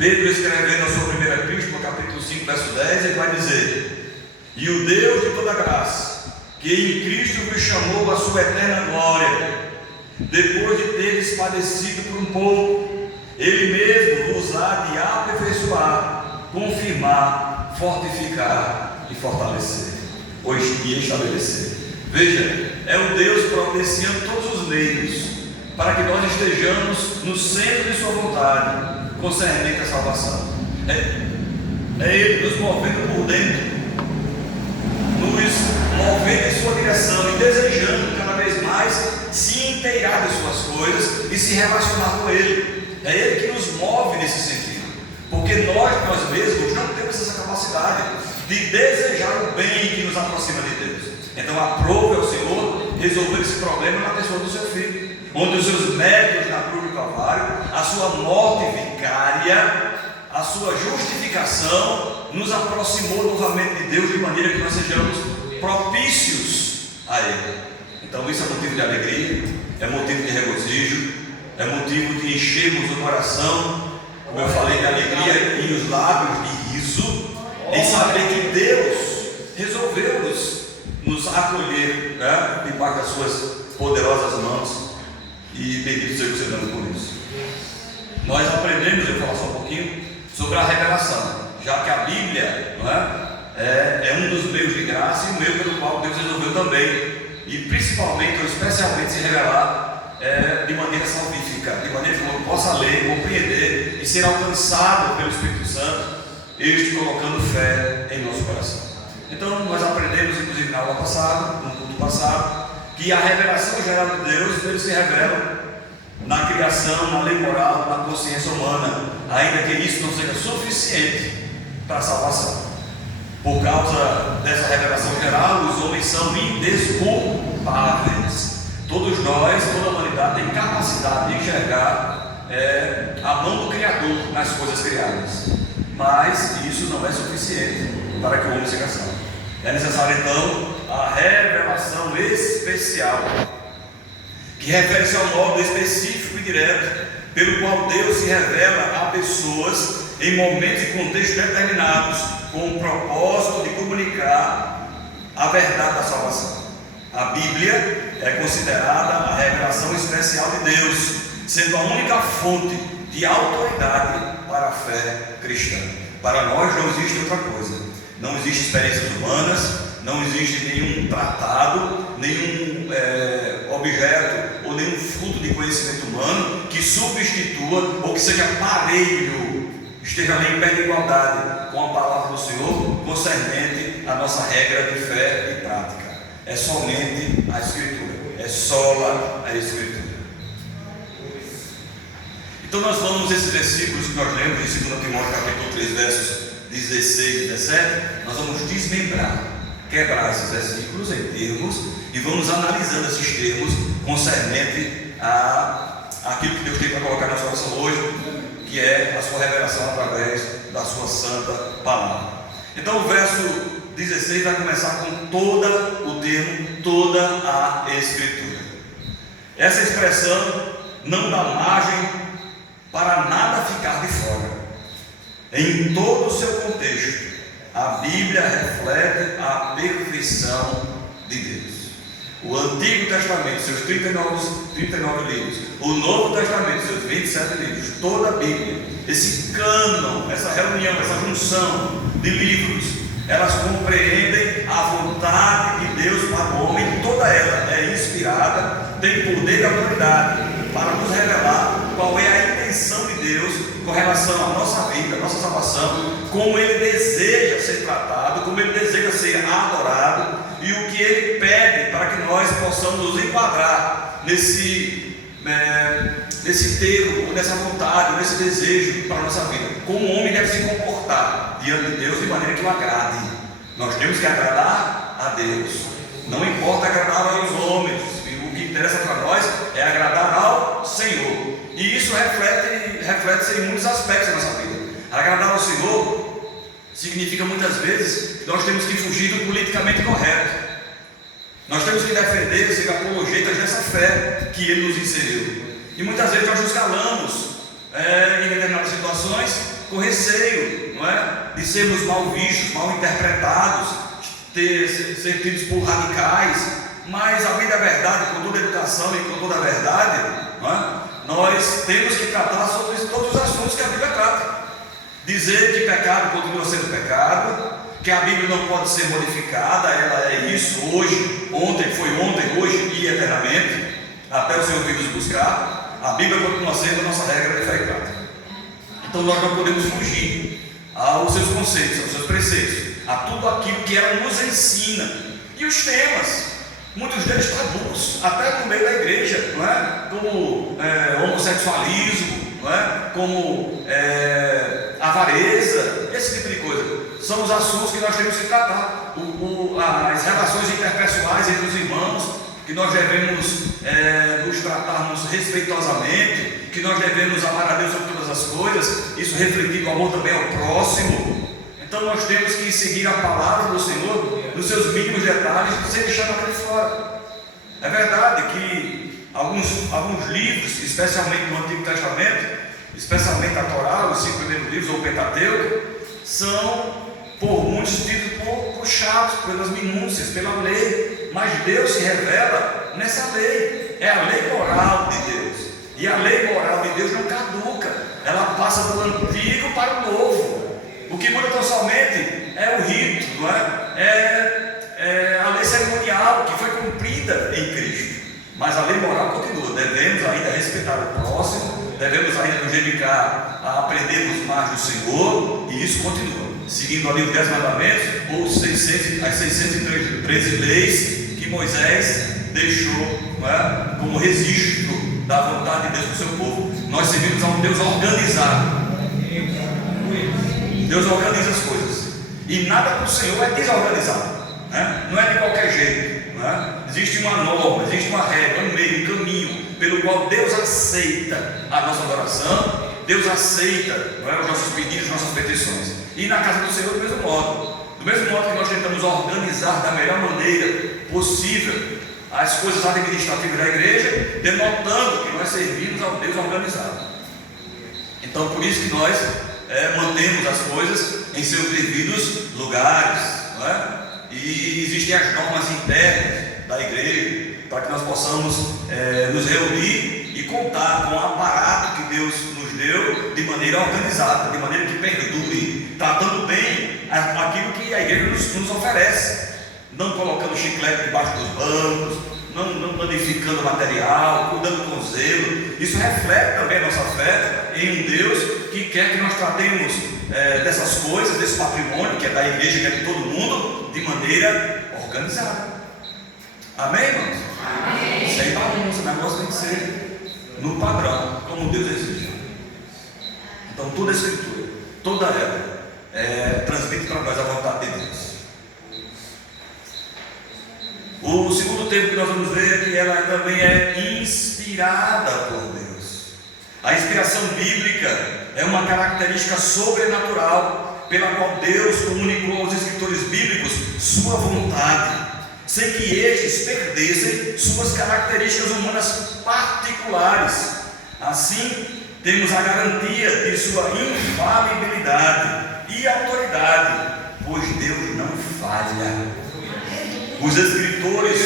Pedro, escrevendo a sua primeira epístola, capítulo 5, verso 10, ele vai dizer: e o Deus de toda graça, que em Cristo vos chamou à sua eterna glória, depois de teres padecido por um pouco, Ele mesmo vos há de aperfeiçoar, confirmar, fortificar e fortalecer, e estabelecer. Veja, é o Deus providenciando todos os meios para que nós estejamos no centro de sua vontade, concernente à salvação. É Ele nos movendo por dentro, nos movendo em sua direção e desejando cada vez mais se inteirar de suas coisas e se relacionar com Ele. É Ele que nos move nesse sentido, porque nós mesmos não temos essa capacidade de desejar o bem que nos aproxima de Deus. Então aprove ao Senhor resolver esse problema na pessoa do seu Filho, onde os seus méritos na cruz do Calvário, a sua morte vicária, a sua justificação, nos aproximou novamente de Deus, de maneira que nós sejamos propícios a Ele. Então isso é motivo de alegria, é motivo de regozijo, é motivo de enchermos o coração, como eu falei, de alegria e os lábios de riso, em saber que Deus resolveu nos acolher, né, debaixo das suas poderosas mãos, e bendito seja o Senhor por isso. Nós aprendemos, eu vou falar só um pouquinho sobre a revelação, já que a Bíblia, não é um dos meios de graça e um meio pelo qual Deus resolveu também, e principalmente ou especialmente se revelar de maneira salvífica, de maneira que eu possa ler, compreender e ser alcançado pelo Espírito Santo, este colocando fé em nosso coração. Então nós aprendemos, inclusive na aula passada, no culto passado, que a revelação geral de Deus, ele se revela na criação, na lei moral, na consciência humana, ainda que isso não seja suficiente para a salvação. Por causa dessa revelação geral, os homens são indesculpáveis. Todos nós, toda a humanidade tem capacidade de enxergar a mão do Criador nas coisas criadas, mas isso não é suficiente para que o homem seja salvo. É necessário então a revelação especial, que refere-se ao modo específico e direto pelo qual Deus se revela a pessoas em momentos e contextos determinados, com o propósito de comunicar a verdade da salvação. A Bíblia é considerada a revelação especial de Deus, sendo a única fonte de autoridade para a fé cristã. Para nós não existe outra coisa, não existe experiências humanas, não existe nenhum tratado, nenhum objeto ou nenhum fruto de conhecimento humano que substitua ou que seja parelho, esteja ali em pé de igualdade com a palavra do Senhor concernente à nossa regra de fé e prática. É somente a Escritura, é sola a Escritura. Então nós vamos, esses versículos que nós lemos em 2 Timóteo capítulo 3, versos 16 e 17, nós vamos desmembrar, quebrar esses versículos em termos e vamos analisando esses termos concernente àquilo que Deus tem para colocar na nossa coração hoje, que é a sua revelação através da sua santa palavra. Então o verso 16 vai começar com o termo toda a Escritura. Essa expressão não dá margem para nada ficar de fora. Em todo o seu contexto, a Bíblia reflete a perfeição de Deus. O Antigo Testamento, seus 39 livros, o Novo Testamento, seus 27 livros, toda a Bíblia, esse cânon, essa reunião, essa junção de livros, elas compreendem a vontade de Deus para o homem. Toda ela é inspirada, tem poder e autoridade para nos revelar qual é a intenção de Deus com relação à nossa vida, à nossa salvação, como Ele deseja ser tratado, como Ele deseja ser adorado e o que Ele pede para que nós possamos nos enquadrar nesse termo, nessa vontade, nesse desejo para a nossa vida. Como o homem deve se comportar diante de Deus de maneira que o agrade. Nós temos que agradar a Deus, não importa agradar aos homens, o que interessa para nós é agradar ao Senhor. E isso reflete-se em muitos aspectos da nossa vida. Agradar ao Senhor significa muitas vezes que nós temos que fugir do politicamente correto. Nós temos que defender, ser apologetas dessa fé que Ele nos inseriu. E muitas vezes nós nos calamos em determinadas situações com receio, não é? De sermos mal vistos, mal interpretados, ser tidos por radicais, mas a vida é verdade, com toda a educação e com toda a verdade, não é? Nós temos que tratar sobre todos os assuntos que a Bíblia trata. Dizer que pecado continua sendo pecado, que a Bíblia não pode ser modificada, ela é isso hoje, ontem, foi ontem, hoje e eternamente, até o Senhor vir nos buscar. A Bíblia continua sendo a nossa regra de fé e prática. Então nós não podemos fugir aos seus conceitos, aos seus preceitos, a tudo aquilo que ela nos ensina. E os temas, muitos deles tabus, até no meio da igreja, não é? Como homossexualismo, não é? Como avareza, esse tipo de coisa. São os assuntos que nós temos que tratar. As relações interpessoais entre os irmãos, que nós devemos nos tratarmos respeitosamente, que nós devemos amar a Deus sobre todas as coisas, isso refletindo o amor também ao próximo. Então nós temos que seguir a palavra do Senhor nos seus mínimos detalhes, sem deixar nada de fora. É verdade que alguns livros, especialmente no Antigo Testamento, especialmente a Torá, os 5 primeiros livros, ou o Pentateuco, são por muitos tidos puxados pelas minúcias, pela lei, mas Deus se revela nessa lei. É a lei moral de Deus, e a lei moral de Deus não caduca, ela passa do antigo para o novo. O que muda tão somente é o rito, não é a lei cerimonial que foi cumprida em Cristo, mas a lei moral continua. Devemos ainda respeitar o próximo, devemos ainda nos dedicar a aprendermos mais do Senhor, e isso continua, seguindo ali os 10 mandamentos, ou as 613 leis que Moisés deixou, não é? Como registro da vontade de Deus para o seu povo. Nós servimos a um Deus organizado. Deus organiza as coisas, e nada para o Senhor é desorganizado, né? Não é de qualquer jeito, né? Existe uma norma, existe uma regra, um meio, um caminho pelo qual Deus aceita a nossa adoração, Deus aceita, não é, os nossos pedidos, as nossas petições. E na casa do Senhor do mesmo modo que nós tentamos organizar da melhor maneira possível as coisas administrativas da igreja, denotando que nós servimos ao Deus organizado. Então por isso que nós mantemos as coisas em seus devidos lugares, não é? E existem as normas internas da igreja para que nós possamos nos reunir e contar com o aparato que Deus nos deu de maneira organizada, de maneira que perdure, tratando bem aquilo que a igreja nos oferece, não colocando chiclete debaixo dos bancos, não danificando material, cuidando com zelo. Isso reflete também a nossa fé em um Deus que quer que nós tratemos dessas coisas, desse patrimônio que é da igreja, que é de todo mundo, de maneira organizada. Amém, irmãos? Amém. Sem bagunça, o negócio tem que ser no padrão, como Deus exige. Então toda a Escritura, toda ela transmite para nós a vontade de Deus. O segundo termo que nós vamos ver é que ela também é inspirada por Deus. A inspiração bíblica é uma característica sobrenatural pela qual Deus comunicou aos escritores bíblicos sua vontade, sem que estes perdessem suas características humanas particulares. Assim, temos a garantia de sua infalibilidade e autoridade, pois Deus não falha. Os escritores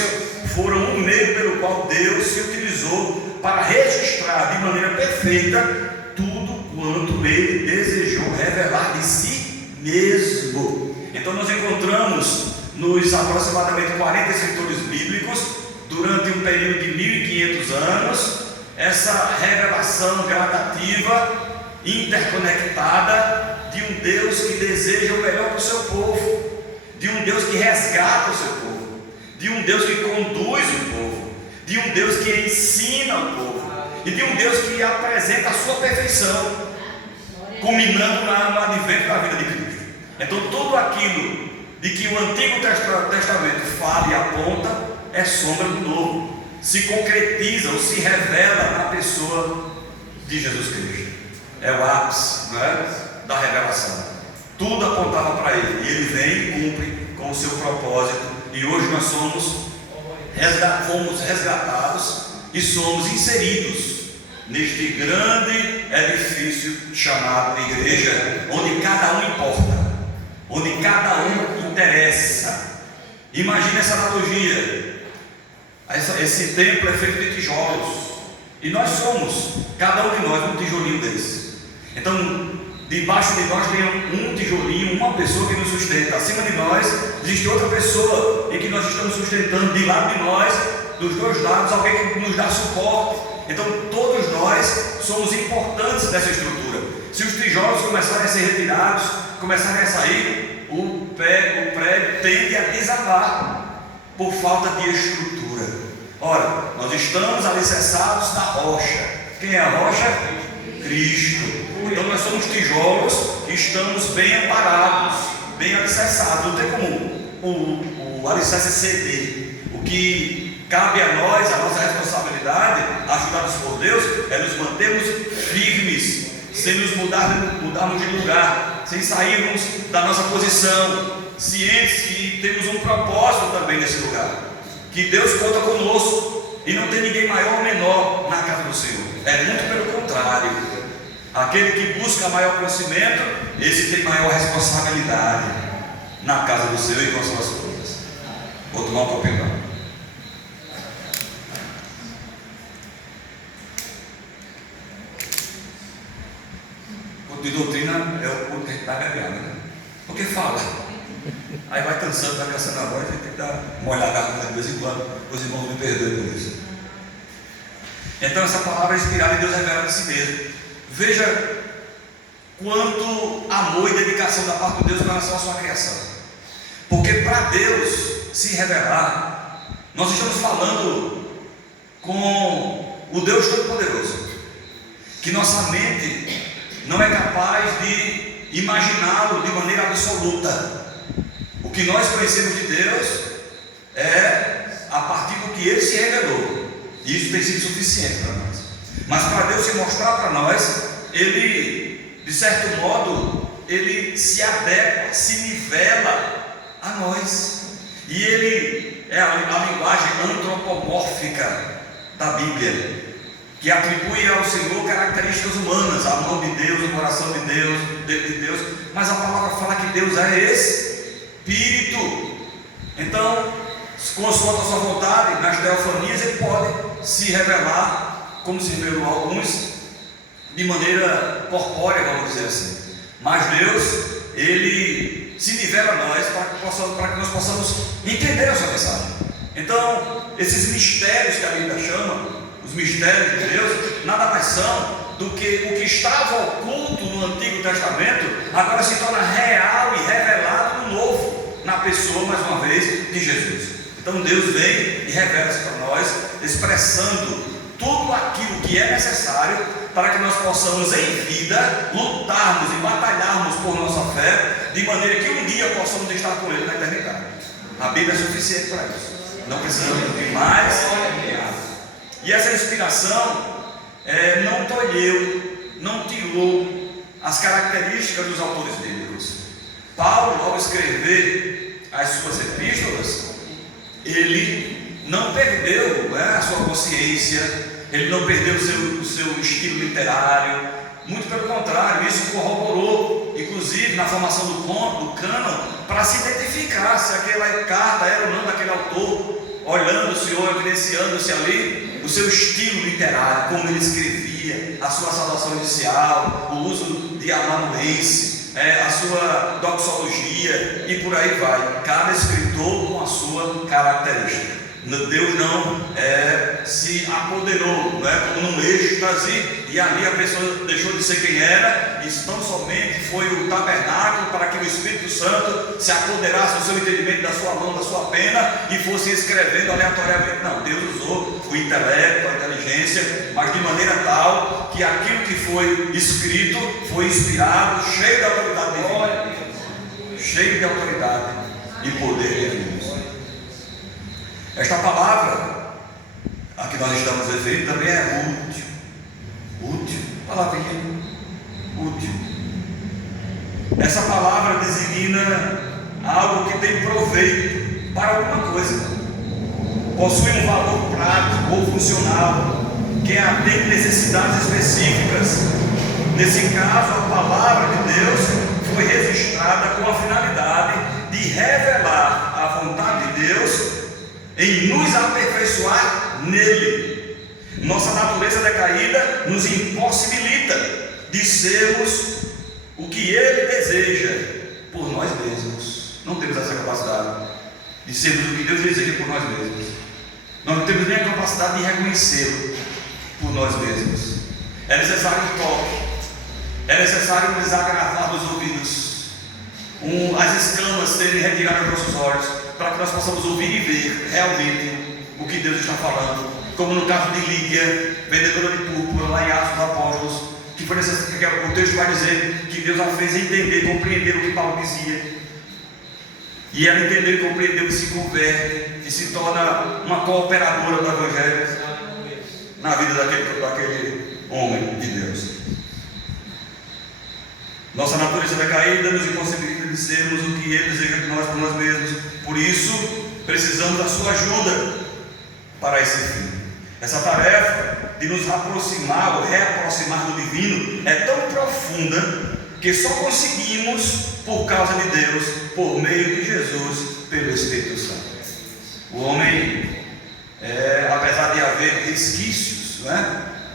foram um meio pelo qual Deus se utilizou para registrar de maneira perfeita tudo quanto Ele desejou revelar de si mesmo. Então nós encontramos nos aproximadamente 40 escritores bíblicos, durante um período de 1500 anos, essa revelação gradativa, interconectada, de um Deus que deseja o melhor para o seu povo, de um Deus que resgata o seu povo, de um Deus que conduz o povo, de um Deus que ensina o povo, e de um Deus que apresenta a sua perfeição, culminando no advento da vida de Cristo. Então tudo aquilo de que o Antigo Testamento fala e aponta é sombra do Novo, se concretiza ou se revela na pessoa de Jesus Cristo. É o ápice, não é, da revelação. Tudo apontava para Ele, e Ele vem e cumpre com o seu propósito. E hoje nós fomos resgatados e somos inseridos neste grande edifício chamado igreja, onde cada um importa, onde cada um interessa. Imagine essa analogia. Esse templo é feito de tijolos, e nós somos, cada um de nós, um tijolinho desse. Então, debaixo de nós tem um tijolinho, uma pessoa que nos sustenta. Acima de nós existe outra pessoa em que nós estamos sustentando. De lado de nós, dos dois lados, alguém que nos dá suporte. Então todos nós somos importantes nessa estrutura. Se os tijolos começarem a ser retirados, começarem a sair, o prédio tende a desabar por falta de estrutura. Ora, nós estamos alicerçados na rocha. Quem é a rocha? Cristo. Então nós somos tijolos que estamos bem amparados, bem alicerçados. Não tem como o alicerce ceder. O que cabe a nós, a nossa responsabilidade, ajudados por Deus, é nos mantermos firmes, sem nos mudarmos de lugar, sem sairmos da nossa posição, cientes que temos um propósito também nesse lugar, que Deus conta conosco, e não tem ninguém maior ou menor na casa do Senhor. É muito pelo contrário. Aquele que busca maior conhecimento, esse tem maior responsabilidade na casa do Senhor e com as suas coisas. Vou tomar um copinho d'água. O de doutrina é o culto que a gente está bebendo, né? Porque fala. Aí vai cansando agora, a gente tem que dar uma olhada de vez em quando. Os irmãos me perdoem por isso. Então essa palavra é inspirada em Deus revelando de si mesmo. Veja quanto amor e dedicação da parte de Deus em relação à sua criação. Porque para Deus se revelar, nós estamos falando com o Deus Todo-Poderoso, que nossa mente não é capaz de imaginá-lo de maneira absoluta. O que nós conhecemos de Deus é a partir do que Ele se revelou. E isso tem sido suficiente para nós. Mas para Deus se mostrar para nós, Ele, de certo modo, Ele se adequa, se nivela a nós. E Ele é a linguagem antropomórfica da Bíblia, que atribui ao Senhor características humanas, a mão de Deus, o coração de Deus, o dedo de Deus. Mas a palavra fala que Deus é Espírito. Então, consoante a sua vontade, nas teofanias Ele pode se revelar, como se revelou a alguns, de maneira corpórea, vamos dizer assim. Mas Deus, Ele se nivela a nós para que nós possamos entender a sua mensagem. Então, esses mistérios que a Bíblia chama, os mistérios de Deus, nada mais são do que o que estava oculto no Antigo Testamento, agora se torna real e revelado no Novo, na pessoa, mais uma vez, de Jesus. Então Deus vem e revela-se para nós, expressando tudo aquilo que é necessário para que nós possamos em vida lutarmos e batalharmos por nossa fé, de maneira que um dia possamos estar com Ele na eternidade. A Bíblia é suficiente para isso. Não precisamos de mais. E essa inspiração não tolheu, não tirou as características dos autores bíblicos. Paulo, ao escrever as suas epístolas, ele não perdeu a sua consciência, ele não perdeu o seu estilo literário, muito pelo contrário, isso corroborou, inclusive na formação do cânon, para se identificar se aquela carta era ou não daquele autor, olhando-se ou evidenciando-se ali o seu estilo literário, como ele escrevia, a sua saudação inicial, o uso de amanuense, a sua doxologia e por aí vai. Cada escritor com a sua característica. Deus não se apoderou, como num êxtase, e ali a pessoa deixou de ser quem era, e tão somente foi o tabernáculo para que o Espírito Santo se apoderasse do seu entendimento, da sua mão, da sua pena, e fosse escrevendo aleatoriamente. Não, Deus usou o intelecto, a inteligência, mas de maneira tal que aquilo que foi escrito foi inspirado, cheio de autoridade divina, cheio de autoridade e poder divino. Esta palavra a que nós estamos referindo também é útil, palavrinha útil. Essa palavra designa algo que tem proveito para alguma coisa, possui um valor prático ou funcional, que atende necessidades específicas Nesse caso, a palavra de Deus foi registrada com a finalidade de revelar a vontade de Deus em nos aperfeiçoar nele. Nossa natureza decaída nos impossibilita de sermos o que Ele deseja por nós mesmos. Não temos essa capacidade de sermos o que Deus deseja por nós mesmos. Nós não temos nem a capacidade de reconhecê-lo por nós mesmos. É necessário um toque, é necessário um desagravar dos ouvidos, as escamas serem retiradas dos nossos olhos, para que nós possamos ouvir e ver realmente o que Deus está falando. Como no caso de Lídia, vendedora de púrpura, lá em Atos dos Apóstolos, que foi necessário, que o texto vai dizer que Deus a fez entender, compreender o que Paulo dizia. E ela entendeu e compreendeu que se converte e se torna uma cooperadora do Evangelho na vida daquele homem de Deus. Nossa natureza decaída nos impossibilita de sermos o que Ele deseja de nós por nós mesmos. Por isso, precisamos da sua ajuda para esse fim. Essa tarefa de nos aproximar ou reaproximar do divino é tão profunda que só conseguimos por causa de Deus, por meio de Jesus, pelo Espírito Santo. O homem, apesar de haver resquícios,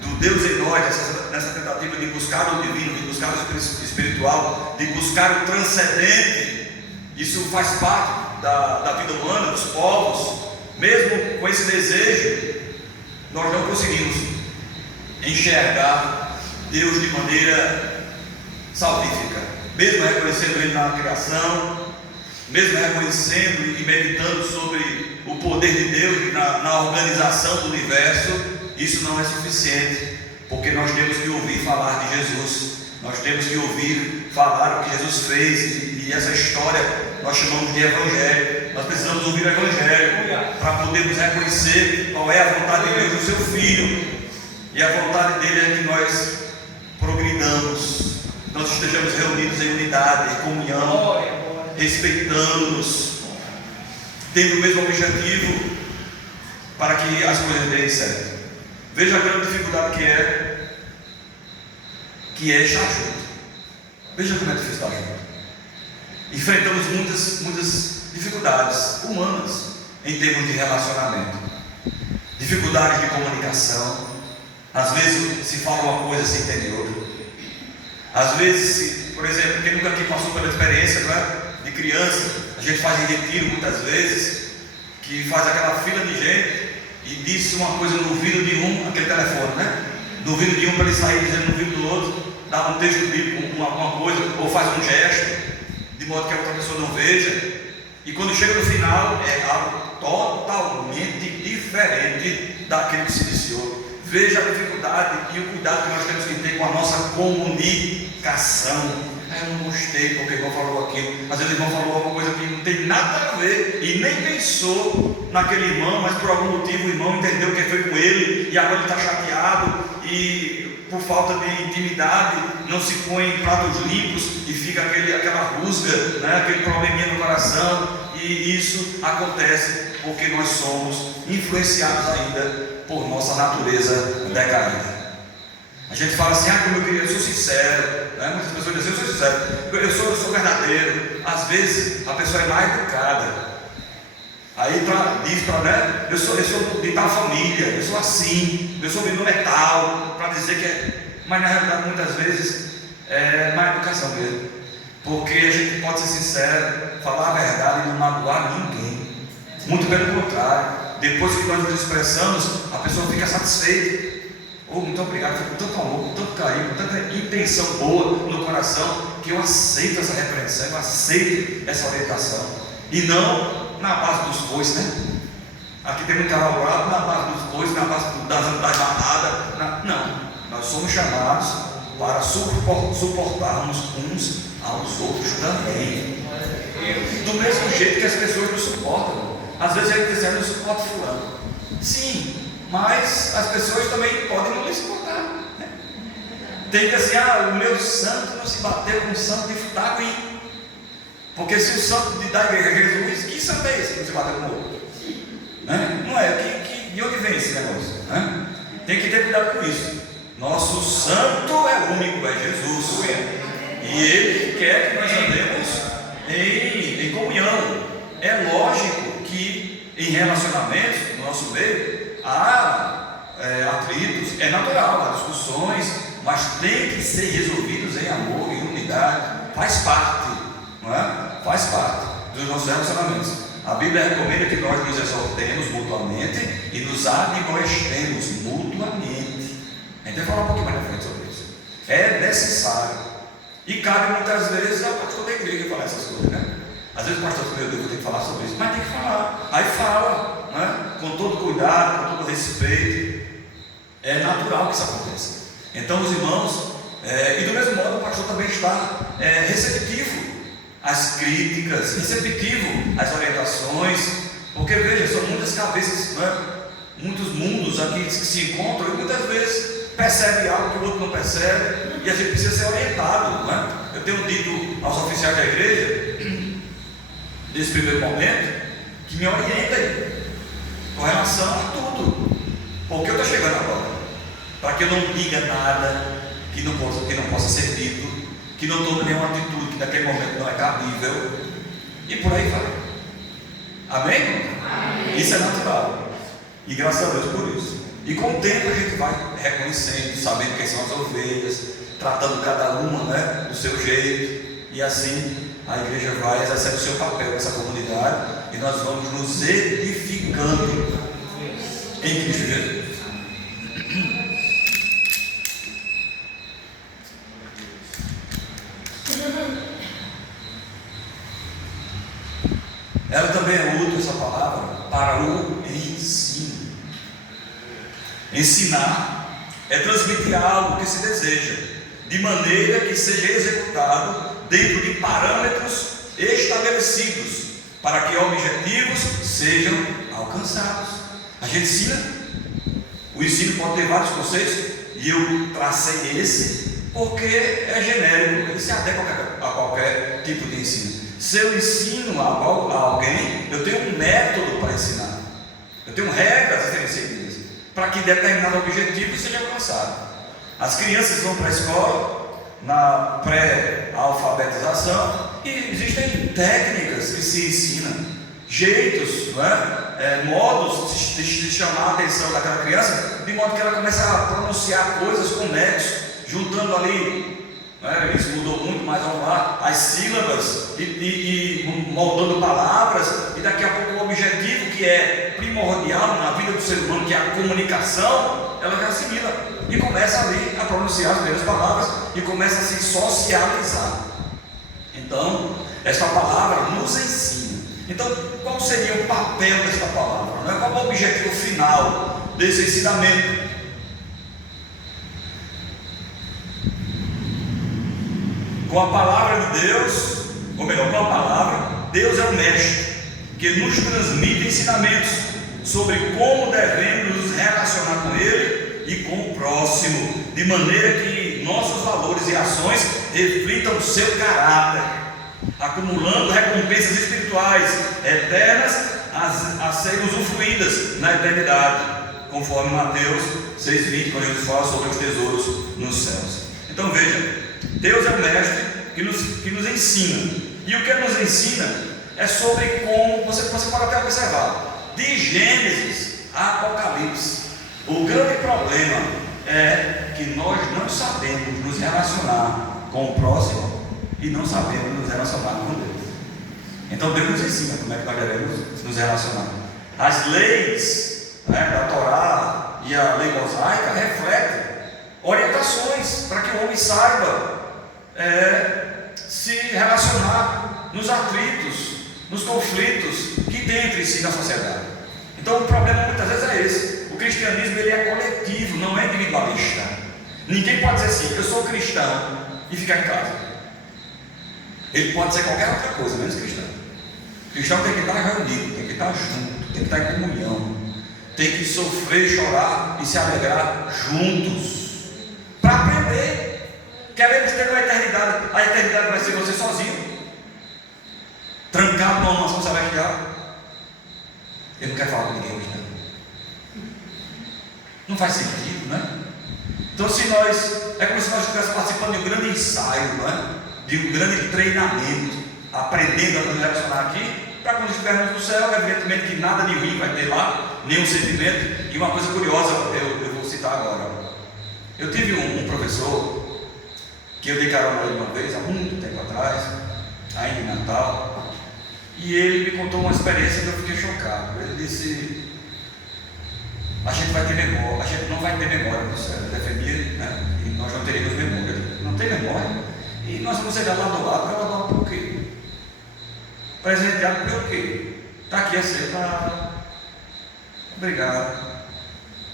do Deus em nós, nessa tentativa de buscar o divino, de buscar o espiritual, de buscar o transcendente, isso faz parte da vida humana, dos povos. Mesmo com esse desejo, nós não conseguimos enxergar Deus de maneira salvífica, mesmo reconhecendo Ele na criação, mesmo reconhecendo e meditando sobre o poder de Deus na organização do universo. Isso não é suficiente, porque nós temos que ouvir falar de Jesus, nós temos que ouvir falar o que Jesus fez, e essa história nós chamamos de Evangelho. Nós precisamos ouvir o Evangelho para podermos reconhecer qual é a vontade de Deus do seu Filho, e a vontade dele é que nós progridamos, nós estejamos reunidos em unidade, em comunhão, respeitando-nos, tendo o mesmo objetivo, para que as coisas deem certo. Veja a grande dificuldade que é estar junto. Veja como é difícil estar junto. Enfrentamos muitas dificuldades humanas em termos de relacionamento, dificuldades de comunicação. Às vezes se fala uma coisa sem entender outra. Às vezes, por exemplo, quem nunca aqui passou pela experiência, de criança, a gente faz em retiro muitas vezes, que faz aquela fila de gente e disse uma coisa no ouvido de um, aquele telefone, no ouvido de um, para ele sair dizendo no ouvido do outro, dá um texto bíblico, alguma coisa, ou faz um gesto, de modo que a outra pessoa não veja, e quando chega no final é algo totalmente diferente daquele que se iniciou. Veja a dificuldade e o cuidado que nós temos que ter com a nossa comunicação. Eu não gostei porque o irmão falou aquilo. Às vezes o irmão falou alguma coisa que não tem nada a ver e nem pensou naquele irmão, mas por algum motivo o irmão entendeu que foi com ele e agora ele está chateado e por falta de intimidade não se põe em pratos limpos e fica aquela rusga, aquele probleminha no coração. E isso acontece porque nós somos influenciados ainda por nossa natureza decaída. A gente fala assim, como eu queria, eu sou sincero, muitas pessoas dizem, eu sou sincero, eu sou verdadeiro. Às vezes a pessoa é mais educada, aí diz para, eu sou de tal família, eu sou assim, eu sou de metal, para dizer que é, mas na realidade muitas vezes é má educação mesmo, porque a gente pode ser sincero, falar a verdade e não magoar ninguém. Muito pelo contrário, depois que nós nos expressamos, a pessoa fica satisfeita. Muito obrigado, foi com tanto amor, com tanto carinho, com tanta intenção boa no coração, que eu aceito essa repreensão, eu aceito essa orientação. E não na base dos cois, Aqui tem muito elaborado na base dos cois, na base das manadas. Não, nós somos chamados para suportarmos uns aos outros também. Do mesmo jeito que as pessoas nos suportam. Às vezes a gente diz, eu não suporto fulano. Sim, mas as pessoas também podem não lhe suportar. Tem que dizer assim, o meu santo não se bateu com o santo de Itaguí. Porque se o santo da igreja Jesus, que santo é esse que não se bateu com o outro? Não é? De onde vem esse negócio? Tem que ter cuidado com isso. Nosso santo é único, é Jesus. E Ele quer que nós andemos em comunhão. É lógico que em relacionamentos, no nosso meio, há atritos, é natural, há discussões, mas tem que ser resolvidos em amor, em unidade. Faz parte, não é? Faz parte dos nossos relacionamentos. A Bíblia recomenda que nós nos exortemos mutuamente e nos admoestemos mutuamente. A gente vai falar um pouquinho mais na frente sobre isso. É necessário. E cabe muitas vezes ao pastor da igreja falar essas coisas, né? Às vezes o pastor diz, meu Deus, eu tenho que falar sobre isso, mas tem que falar. Aí fala, né? Com todo cuidado, com todo respeito. É natural que isso aconteça. Então os irmãos, e do mesmo modo o pastor também está receptivo às críticas, receptivo às orientações, porque veja, são muitas cabeças, né? Muitos mundos aqui que se encontram e muitas vezes percebe algo que o outro não percebe e a gente precisa ser orientado, não é? Eu tenho dito aos oficiais da igreja, nesse primeiro momento, que me orientem com relação a tudo, porque eu estou chegando agora, para que eu não diga nada que não possa ser dito, que não tome nenhuma atitude que naquele momento não é cabível, e por aí vai. Amém? Amém. Isso é natural, e graças a Deus por isso. E com o tempo a gente vai reconhecendo, sabendo quem são as ovelhas, tratando cada uma, né, do seu jeito, e assim a igreja vai exercendo o seu papel nessa comunidade, e nós vamos nos edificando em Cristo Jesus. Ela também é útil, essa palavra, para o ensino. Ensinar é transmitir algo que se deseja, de maneira que seja executado dentro de parâmetros estabelecidos, para que objetivos sejam alcançados. A gente ensina. O ensino pode ter vários conceitos, e eu tracei esse porque é genérico, ele se adequa a qualquer tipo de ensino. Se eu ensino a alguém, eu tenho um método para ensinar, eu tenho regras a serem seguidas, para que determinado objetivo seja alcançado. As crianças vão para a escola, na pré-alfabetização, e existem técnicas que se ensinam, jeitos, não é? Modos de chamar a atenção daquela criança, de modo que ela começa a pronunciar coisas com nexo, juntando ali, isso mudou muito, mas vamos lá, as sílabas e moldando palavras, e daqui a pouco o objetivo que é primordial na vida do ser humano, que é a comunicação, ela já assimila e começa ali a pronunciar as primeiras palavras e começa a se socializar. Então, esta palavra nos ensina. Então, qual seria o papel desta palavra? Qual é o objetivo final desse ensinamento? Com a palavra de Deus, ou melhor, com a palavra, Deus é o mestre que nos transmite ensinamentos sobre como devemos nos relacionar com Ele e com o próximo, de maneira que nossos valores e ações reflitam o seu caráter, acumulando recompensas espirituais eternas a serem usufruídas na eternidade, conforme Mateus 6,20, quando Jesus fala sobre os tesouros nos céus. Então veja, Deus é o mestre que nos ensina, e o que ele nos ensina é sobre como, você pode até observar, de Gênesis a Apocalipse, o grande problema é que nós não sabemos nos relacionar com o próximo e não sabemos nos relacionar com Deus. Então Deus nos ensina como é que nós devemos nos relacionar. As leis, da Torá e a lei mosaica refletem orientações para que o homem saiba se relacionar nos atritos, nos conflitos que tem entre si na sociedade. Então o problema muitas vezes é esse. O cristianismo ele é coletivo, não é individualista. Ninguém pode dizer assim, eu sou cristão e ficar em casa. Ele pode ser qualquer outra coisa, menos cristão. O cristão tem que estar reunido, tem que estar junto, tem que estar em comunhão, tem que sofrer, chorar e se alegrar juntos, para aprender. Queremos ter uma eternidade, a eternidade vai ser você sozinho, trancado numa mansão celestial. Eu não quero falar com ninguém hoje, não. Não faz sentido, né? Então, é como se nós estivéssemos participando de um grande ensaio, não é? De um grande treinamento, aprendendo a nos relacionar aqui, para quando estivermos no céu, evidentemente que nada de ruim vai ter lá, nenhum sentimento. E uma coisa curiosa, eu vou citar agora. Eu tive um professor que eu dei carona ele uma vez, há muito tempo atrás, ainda em Natal, e ele me contou uma experiência que eu fiquei chocado. Ele disse: a gente vai ter memória, a gente não vai ter memória no céu. Ele defendia, né? E nós não teremos memória. Não tem memória. E nós vamos ser galardoados. Galardoados por quê? Presenteado pelo quê? Está aqui aceitado. Obrigado.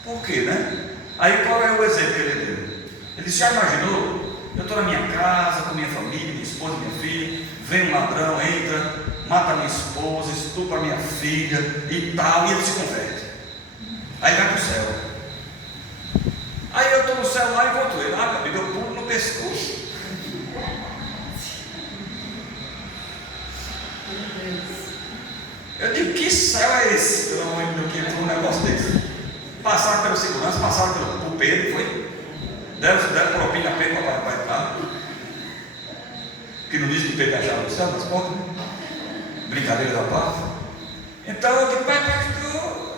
Por quê, né? Aí qual é o exemplo que ele deu? Ele disse: já imaginou? Eu estou na minha casa, com minha família, minha esposa, minha filha, vem um ladrão, entra, mata minha esposa, estupra minha filha e tal, e ele se converte. Aí vai para o céu. Aí eu estou no céu lá e encontro ele. Ah, meu amigo, eu pulo no pescoço. Eu digo: que céu é esse? Pelo amor de Deus, que entrou um negócio desse. Passaram pelo segurança, passaram pelo Pedro, foi? Deram propina a Pedro para entrar. Que não diz que o Pedro achava no céu, nas portas, né? Brincadeira da parte. Então eu digo: pai, pastor,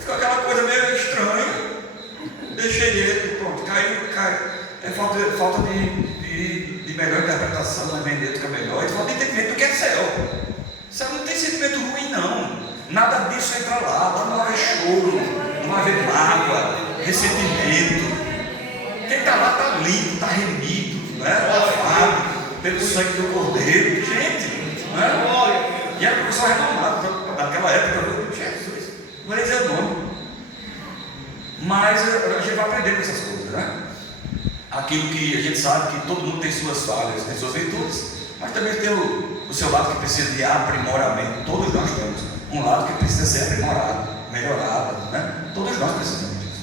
ficou aquela coisa meio estranha. Deixei ele, pronto, caiu. É falta de melhor interpretação, não é hermenêutica melhor, e falta de entendimento do que é céu. Céu não tem sentimento ruim, não. Nada disso entra lá não vai haver choro, não vai haver mágoa, ressentimento. Quem está lá está limpo, está remido, não é? Lavado pelo sangue do Cordeiro. Gente, não é? E era o pessoal renomado naquela época. Jesus, não é dizer o nome. Mas a gente vai aprender com essas coisas, né? Aquilo que a gente sabe que todo mundo tem suas falhas, tem suas virtudes, mas também tem o seu lado que precisa de aprimoramento. Todos nós temos um lado que precisa ser aprimorado, melhorado, né? Todos nós precisamos disso.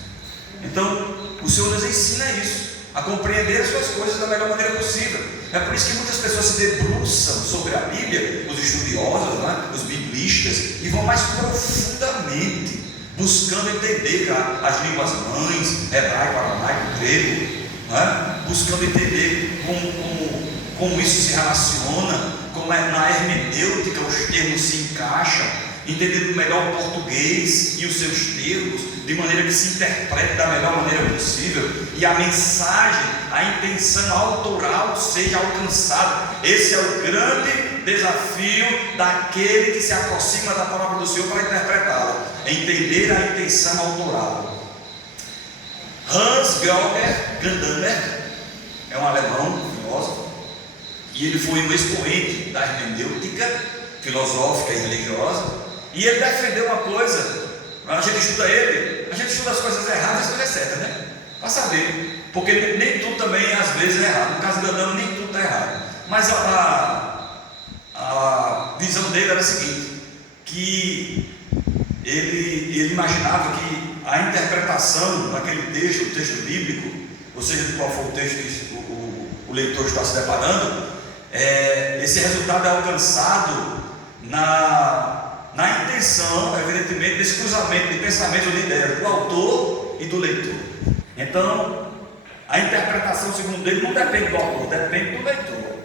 Então, o Senhor nos ensina isso, a compreender as suas coisas da melhor maneira possível. É por isso que muitas pessoas se debruçam sobre a Bíblia, os estudiosos, né? Os biblistas, e vão mais profundamente, buscando entender as línguas mães, hebraico, aramaico, grego, né? Buscando entender como isso se relaciona, como é na hermenêutica os termos se encaixam, entendendo melhor o português e os seus termos, de maneira que se interprete da melhor maneira possível, e a mensagem, a intenção autoral seja alcançada. Esse é o grande desafio daquele que se aproxima da palavra do Senhor para interpretá-la, entender a intenção autoral. Hans-Georg Gadamer é um alemão, filósofo, e ele foi um expoente da hermenêutica filosófica e religiosa, e ele defendeu uma coisa. A gente estuda ele, a gente estuda as coisas erradas e as coisas certas, né? Para saber, porque nem tudo também às vezes é errado. No caso do Adão, nem tudo está errado, mas a visão dele era a seguinte, que ele imaginava que a interpretação daquele texto, o texto bíblico, ou seja, de qual for o texto que o leitor está se deparando, esse resultado é alcançado na intenção, evidentemente, desse cruzamento de pensamento ou de ideias do autor e do leitor. Então, a interpretação, segundo ele, não depende do autor, depende do leitor.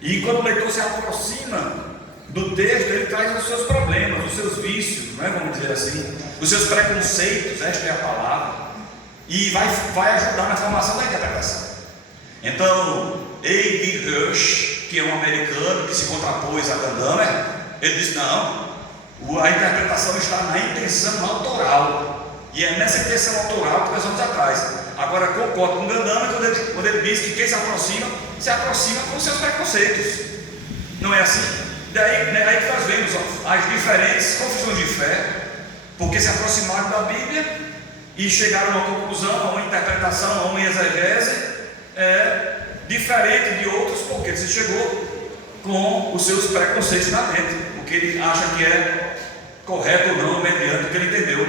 E quando o leitor se aproxima do texto, ele traz os seus problemas, os seus vícios, não é? Vamos dizer assim, os seus preconceitos, esta é a palavra, e vai ajudar na formação da interpretação. Então, A.B. Hirsch, que é um americano que se contrapôs a Gadamer, ele disse: não, a interpretação está na intenção autoral, e é nessa intenção autoral que nós vamos atrás. Agora, concordo com Gadamer quando ele diz que quem se aproxima com seus preconceitos. Não é assim? Daí que nós vemos as diferentes confissões de fé, porque se aproximaram da Bíblia e chegaram a uma conclusão, a uma interpretação, a uma exegese diferente de outros, porque ele se chegou com os seus preconceitos na mente, o que ele acha que é correto ou não, mediante o que ele entendeu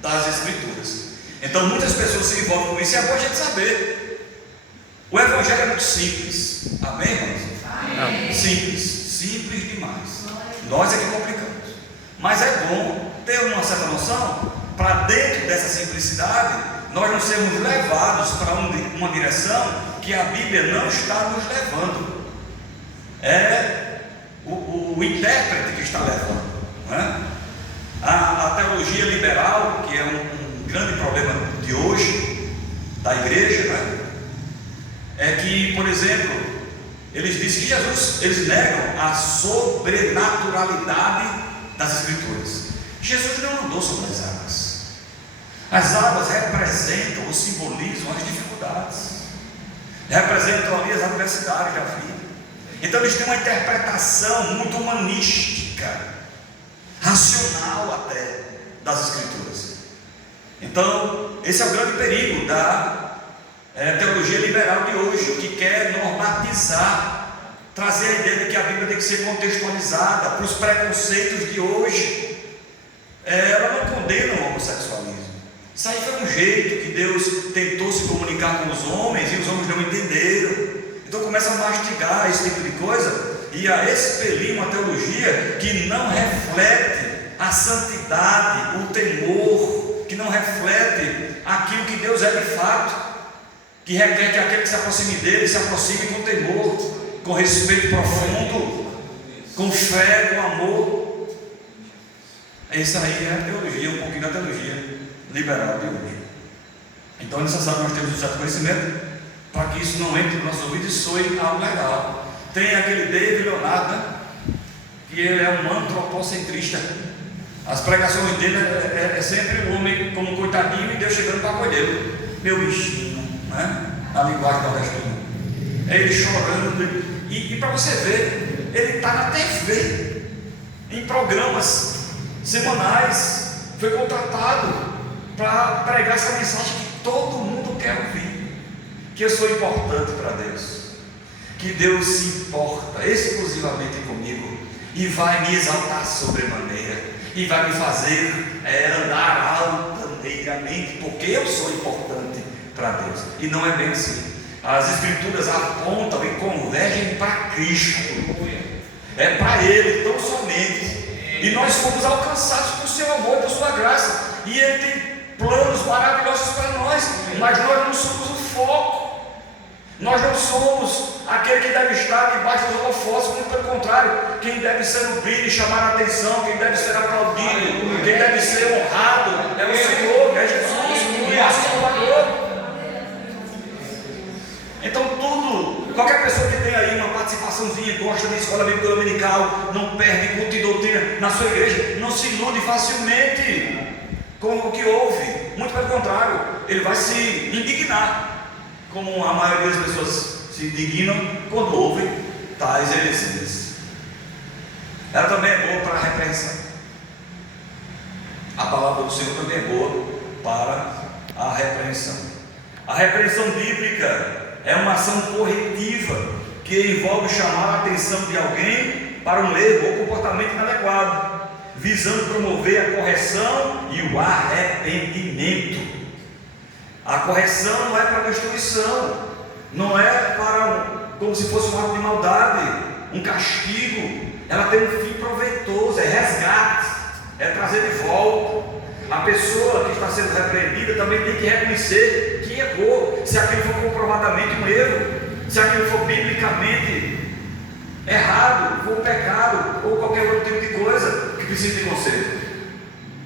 das Escrituras. Então muitas pessoas se envolvem com isso, e é bom a gente saber. O Evangelho é muito simples, amém, irmãos? Amém. Simples demais. Nós é que complicamos, mas é bom ter uma certa noção para dentro dessa simplicidade, nós não sermos levados para uma direção que a Bíblia não está nos levando. É o intérprete que está levando, né? A teologia liberal, que é um grande problema de hoje da igreja, né? É que, por exemplo, eles dizem que eles negam a sobrenaturalidade das Escrituras. Jesus não andou sobre as águas. As águas representam ou simbolizam as dificuldades, representam ali as adversidades da vida. Então eles têm uma interpretação muito humanística, racional até, das Escrituras. Então esse é o grande perigo da teologia liberal de hoje, que quer normatizar, trazer a ideia de que a Bíblia tem que ser contextualizada para os preconceitos de hoje. Ela não condena o homossexualismo. Isso aí foi um jeito que Deus tentou se comunicar com os homens e os homens não entenderam. Então começa a mastigar esse tipo de coisa e a expelir uma teologia que não reflete a santidade, o temor, que não reflete aquilo que Deus é de fato, que requer que aquele que se aproxime dele se aproxime com temor, com respeito profundo, com fé, com amor. Isso aí é a teologia, um pouquinho da teologia liberal de hoje. Então é necessário nós termos um certo conhecimento para que isso não entre no nosso ouvido e soe algo legal. Tem aquele David Leonardo, né? Que ele é um antropocentrista. As pregações dele é sempre o homem como coitadinho e Deus chegando para acolhê-lo. Meu bichinho, né? Na linguagem nordestina. É ele chorando. E para você ver, ele está na TV, em programas semanais. Foi contratado para pregar essa mensagem que todo mundo quer ouvir, que eu sou importante para Deus, que Deus se importa exclusivamente comigo e vai me exaltar sobremaneira e vai me fazer andar altaneiramente, porque eu sou importante para Deus. E não é bem assim. As Escrituras apontam e convergem para Cristo, é para Ele tão somente, e nós fomos alcançados por seu amor, por sua graça, e Ele tem planos maravilhosos para nós, mas nós não somos o foco, nós não somos aquele que deve estar debaixo dos holofotes, muito pelo contrário. Quem deve ser o brilho e chamar a atenção, quem deve ser aplaudido, quem deve ser honrado é o Senhor, é Jesus, o nosso Salvador. Então qualquer pessoa que tem aí uma participaçãozinha, gosta da escola bíblica dominical, não perde culto e doutrina na sua igreja, não se ilude facilmente com o que ouve, muito pelo contrário, ele vai se indignar, como a maioria das pessoas se indignam quando ouvem tais heresias. Ela também é boa para a repreensão. A palavra do Senhor também é boa para a repreensão. A repreensão bíblica é uma ação corretiva que envolve chamar a atenção de alguém para um erro ou comportamento inadequado, visando promover a correção e o arrependimento. A correção não é para destruição, não é para como se fosse um ato de maldade, um castigo. Ela tem um fim proveitoso, é resgate, é trazer de volta. A pessoa que está sendo repreendida também tem que reconhecer que errou, se aquilo for comprovadamente um erro, se aquilo for biblicamente errado, for um pecado ou qualquer outro tipo de coisa que precisa de conserto.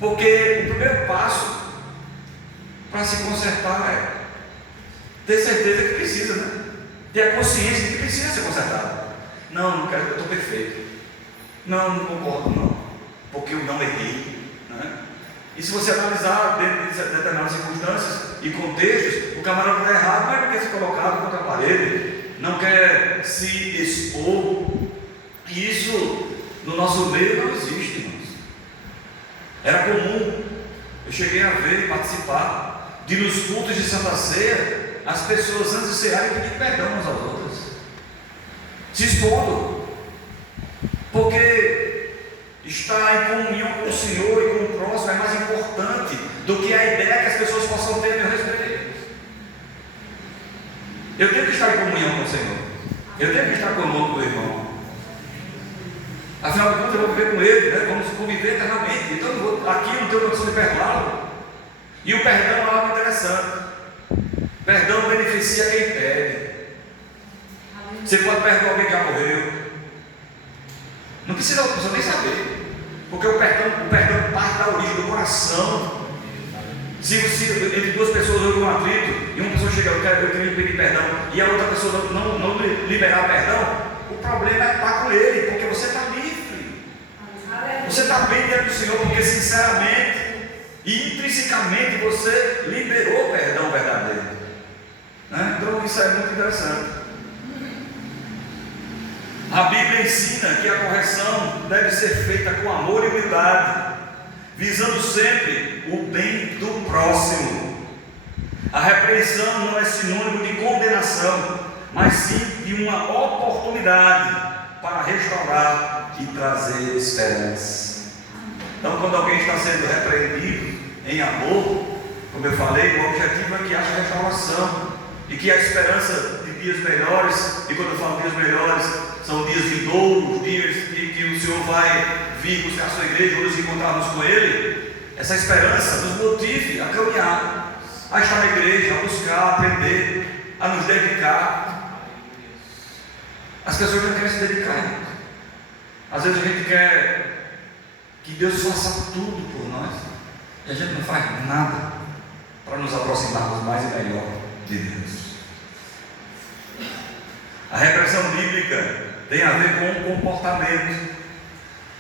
Porque o primeiro passo para se consertar é ter certeza que precisa, né? Ter a consciência de que precisa ser consertado. Não quero que eu estou perfeito. Não concordo não, porque eu não errei, né? E se você analisar dentro de determinadas circunstâncias e contextos, o camarada está errado, mas não quer ser colocado contra a parede, não quer se expor. E isso no nosso meio não existe, irmãos. Era comum, eu cheguei a ver e participar de nos cultos de Santa Ceia, as pessoas antes de cearem pedir perdão umas às outras, se expondo, porque estar em comunhão com o Senhor e com o próximo é mais importante do que a ideia que as pessoas possam ter a meu respeito. Eu tenho que estar em comunhão com o Senhor, eu tenho que estar comunhão com o irmão, afinal de contas eu vou viver com ele, né? Vamos conviver eternamente. Então aqui eu não tenho condição de perdoá-lo, E o perdão é algo interessante. Perdão beneficia quem pede. Você pode perdoar alguém que já morreu. Não precisa nem saber. Porque o perdão parte da origem do coração. Se entre duas pessoas houve um atrito e uma pessoa chega, eu queria pedir perdão, e a outra pessoa não liberar perdão, o problema está com ele, porque você está livre. Você está bem diante do Senhor, porque sinceramente e intrinsecamente você liberou o perdão verdadeiro. Né? Então isso é muito interessante. A Bíblia ensina que a correção deve ser feita com amor e humildade, visando sempre o bem do próximo. A repreensão não é sinônimo de condenação, mas sim de uma oportunidade para restaurar e trazer esperança. Então, quando alguém está sendo repreendido em amor, como eu falei, o objetivo é que haja restauração e que a esperança de dias melhores, e quando eu falo dias melhores, são dias vindouros, dias em que o Senhor vai vir buscar a sua igreja, ou nos encontrarmos com Ele. Essa esperança nos motive a caminhar, a estar na igreja, a buscar, a aprender, a nos dedicar. As pessoas não querem se dedicar. Às vezes a gente quer que Deus faça tudo por nós, e a gente não faz nada para nos aproximarmos mais e melhor de Deus. A repressão bíblica tem a ver com o comportamento.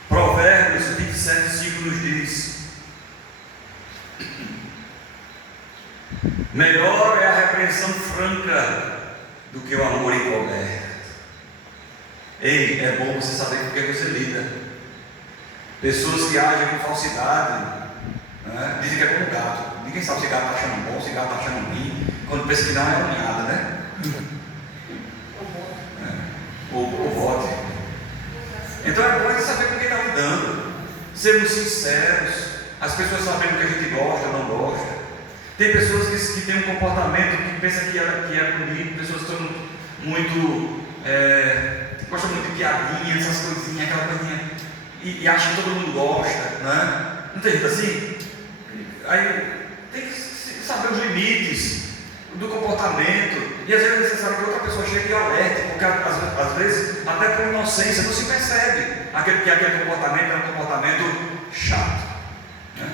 Provérbios 27:5 nos diz: melhor é a repreensão franca do que o amor encoberto. Ei, é bom você saber com quem você lida. Pessoas que agem com falsidade, né? Dizem que é como gato. Ninguém sabe se gato está achando bom, se gato está achando ruim. Quando pensa que não é unhada, né? O voto. Então é bom saber com quem está lidando, sermos sinceros, as pessoas sabendo o que a gente gosta ou não gosta. Tem pessoas que têm um comportamento que pensam que é bonito, pessoas que são muito, gostam muito de piadinha, essas coisinhas, aquela coisinha, e acham que todo mundo gosta, né? Não tem gente assim? Aí tem que saber os limites do comportamento, e às vezes é necessário que outra pessoa chegue e alerte, porque às vezes, até por inocência, não se percebe que aquele comportamento é um comportamento chato, né?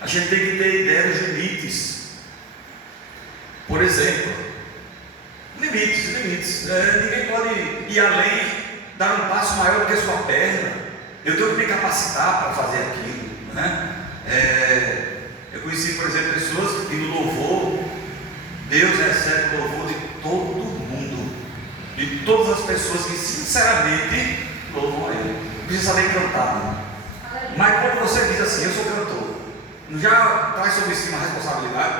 A gente tem que ter ideia dos limites. Por exemplo, limites. Ninguém pode ir além, dar um passo maior do que a sua perna. Eu tenho que me capacitar para fazer aquilo, né? Eu conheci, por exemplo, pessoas que no louvor, Deus recebe o louvor de todo mundo, de todas as pessoas que sinceramente louvam a Ele. Não precisa saber cantar, né? Mas quando você diz assim, eu sou cantor, já traz sobre si uma responsabilidade,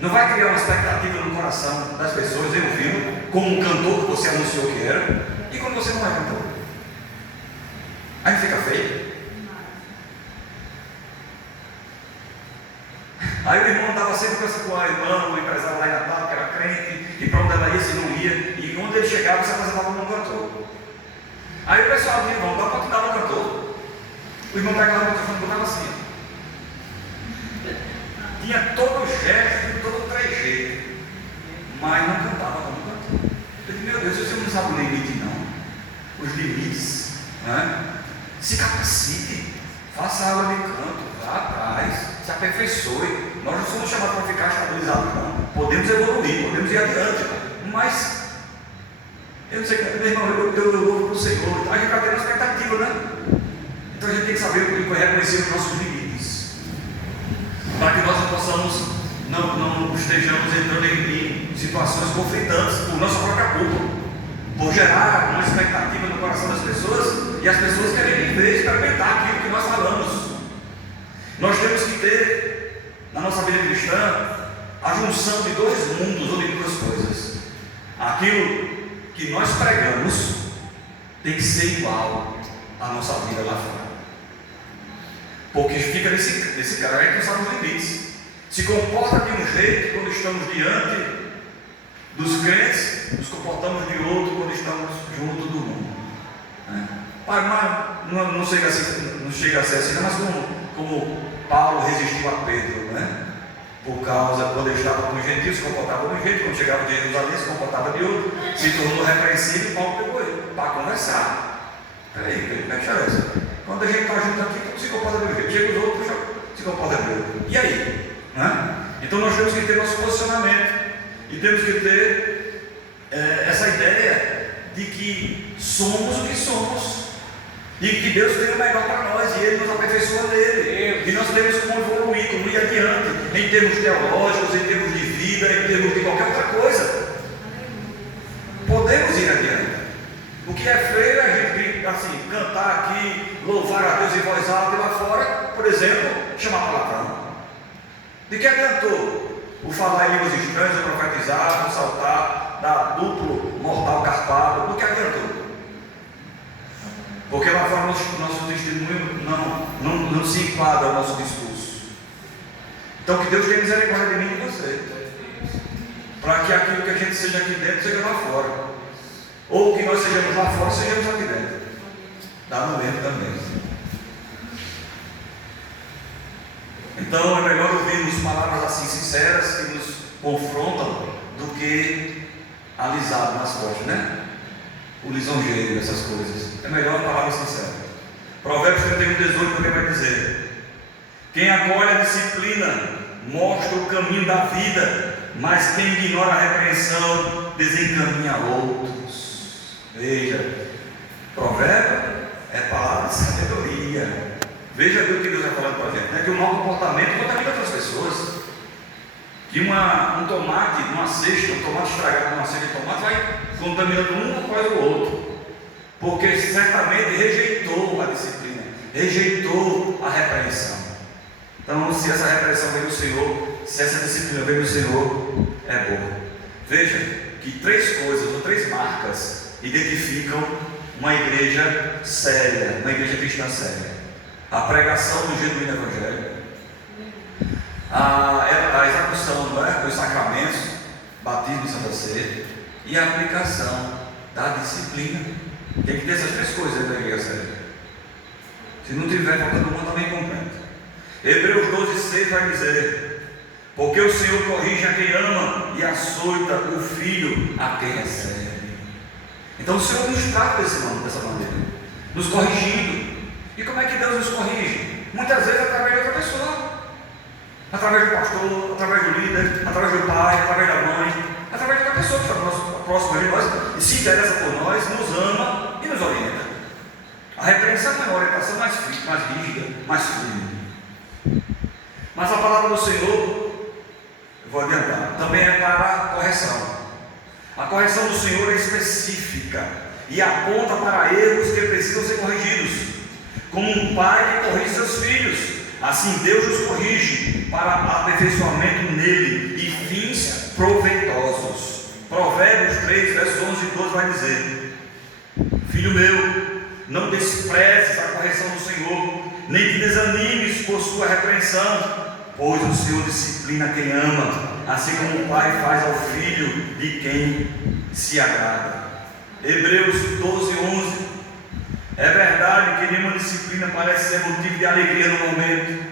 não vai criar uma expectativa no coração das pessoas em ouvi-lo como um cantor que você anunciou que era, e quando você não é cantor, aí fica feio. Aí o irmão estava sempre com a irmã, o empresário lá em Natal, que era crente, e para onde ela ia, se não ia, e quando ele chegava, se apresentava como um cantor. Aí o pessoal do irmão dá para te dar um cantor. O irmão pegava o microfone e botava assim. Tinha todo o gesto, todo o trejeito, mas não cantava como cantor. Eu disse, meu Deus, você não sabe o limite não, os limites, né? Se capacite, faça aula de canto, vá atrás, se aperfeiçoe. Nós não somos chamados para ficar estabilizados não, podemos evoluir, podemos ir adiante, mas eu não sei, meu irmão, eu louvo para o Senhor, a gente está tendo expectativa, né? Então a gente tem que saber reconhecer os nossos limites, para que nós não estejamos entrando em situações conflitantes por nossa própria culpa, por gerar uma expectativa no coração das pessoas, e as pessoas querem ver, experimentar aquilo que nós falamos. Nós temos que ter na nossa vida cristã a junção de dois mundos ou de duas coisas. Aquilo que nós pregamos tem que ser igual à nossa vida lá fora, porque fica nesse cara aí que não sabe os limites, se comporta de um jeito quando estamos diante dos crentes, nos comportamos de outro quando estamos junto do mundo, né? Não chega a ser assim, mas como Paulo resistiu a Pedro, né? por causa, quando ele estava com os gentios, se comportava de um jeito, quando chegava de Jerusalém, se comportava de outro, se tornou repreensível, e Paulo pegou ele para conversar. Peraí, como é que é essa? Quando a gente está junto aqui, tudo se comporta de um jeito, chega os outros, se comporta de outro. E aí? Né? Então nós temos que ter nosso posicionamento, e temos que ter essa ideia de que somos o que somos, e que Deus tem o melhor para nós, e Ele nos aperfeiçoa nele, e nós temos como evoluir, como ir adiante, em termos teológicos, em termos de vida, em termos de qualquer outra coisa. Podemos ir adiante. O que é feio é a gente assim, cantar aqui, louvar a Deus em voz alta, e lá fora, por exemplo, chamar palavrão. De que adiantou o falar em línguas estranhas, o profetizar, o saltar, dar duplo mortal carpado? Do que adiantou? Porque lá fora nosso testemunho não se enquadra ao nosso discurso. Então que Deus tenha misericórdia de mim e de você, para que aquilo que a gente seja aqui dentro seja lá fora, ou que nós sejamos lá fora sejamos aqui dentro. Dá no mesmo também. Então é melhor ouvirmos palavras assim sinceras que nos confrontam do que alisado nas costas, né? O lisonjeiro, essas coisas. É melhor uma palavra sincera. Provérbios 31:18 também vai dizer: quem acolhe a disciplina mostra o caminho da vida, mas quem ignora a repreensão desencaminha outros. Veja, provérbio é palavra de sabedoria. Veja o que Deus está falando para a gente, né? Que o mau comportamento contamina outras pessoas. Que um tomate, uma cesta, um tomate estragado numa cesta de tomate vai contaminando um após o outro, porque certamente rejeitou a disciplina, rejeitou a repreensão. Então, se essa repreensão vem do Senhor, se essa disciplina vem do Senhor, é boa. Veja que 3 coisas ou 3 marcas identificam uma igreja séria, uma igreja cristã séria: a pregação do genuíno evangelho, a execução dos sacramentos, batismo e santa ceia, e a aplicação da disciplina. Tem que ter essas 3 coisas dentro da igreja séria. Se não tiver, para todo mundo também completa. Hebreus 12:6 vai dizer: porque o Senhor corrige a quem ama e açoita o filho a quem recebe. Então o Senhor nos trata dessa maneira, nos corrigindo. E como é que Deus nos corrige? Muitas vezes através de outra pessoa, através do pastor, através do líder, através do pai, através da mãe, através de outra pessoa que está próxima de nós e se interessa por nós, nos ama e nos orienta. A repreensão é uma orientação mais rígida, mais firme. Mas a palavra do Senhor, eu vou adiantar, também é para a correção. A correção do Senhor é específica e aponta para erros que precisam ser corrigidos, como um pai que corrige seus filhos. Assim Deus nos corrige para aperfeiçoamento nele e fins proveitosos. Provérbios 3, versos 11 e 12 vai dizer: filho meu, não desprezes a correção do Senhor, nem te desanimes por sua repreensão, pois o Senhor disciplina quem ama, assim como o pai faz ao filho de quem se agrada. Hebreus 12:11. É verdade que nenhuma disciplina parece ser motivo de alegria no momento,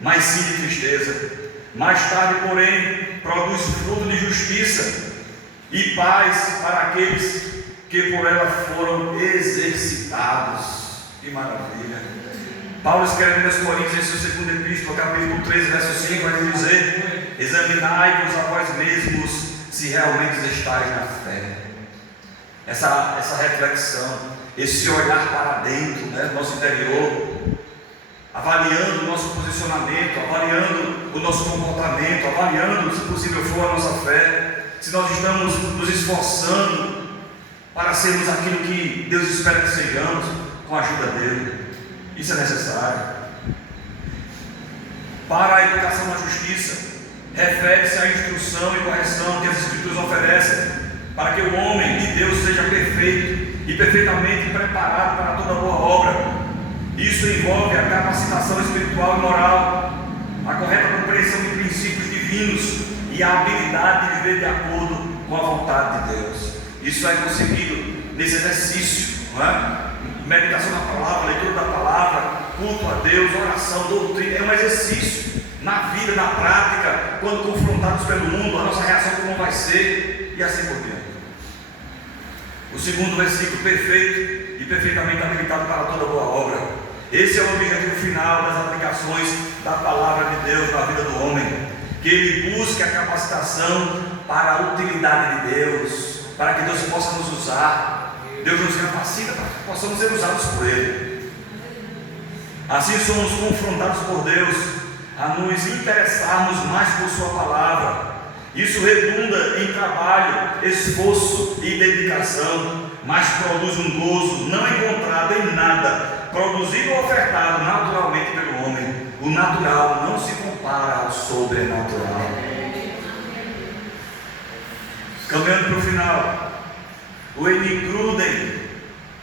mas sim de tristeza. Mais tarde, porém, produz fruto de justiça e paz para aqueles que por ela foram exercitados. Que maravilha! Paulo escrevendo aos Coríntios em sua segunda epístola, capítulo 13, verso 5, vai dizer: examinai-vos a vós mesmos se realmente estáis na fé. Essa reflexão, esse olhar para dentro, né, nosso interior, avaliando o nosso posicionamento, avaliando o nosso comportamento, avaliando, se possível for, a nossa fé, se nós estamos nos esforçando para sermos aquilo que Deus espera que sejamos, com a ajuda dele. Isso é necessário. Para a educação na justiça, refere-se à instrução e correção que as Escrituras oferecem, para que o homem de Deus seja perfeito e perfeitamente preparado para toda boa obra. Isso envolve a capacitação espiritual e moral, a correta compreensão de princípios divinos e a habilidade de viver de acordo com a vontade de Deus. Isso é conseguido nesse exercício, não é? Meditação na palavra, leitura da palavra, culto a Deus, oração, doutrina, é um exercício na vida, na prática, quando confrontados pelo mundo, a nossa reação como vai ser, e assim por diante. O segundo versículo, perfeito e perfeitamente habilitado para toda boa obra. Esse é o objetivo final das aplicações da palavra de Deus na vida do homem, que ele busque a capacitação para a utilidade de Deus, para que Deus possa nos usar. Deus nos capacita para que possamos ser usados por Ele. Assim somos confrontados por Deus a nos interessarmos mais por Sua palavra. Isso redunda em trabalho, esforço e dedicação, mas produz um gozo não encontrado em nada, produzido ou ofertado naturalmente pelo homem. O natural não se compara ao sobrenatural. Caminhando para o final, o N. Gruden,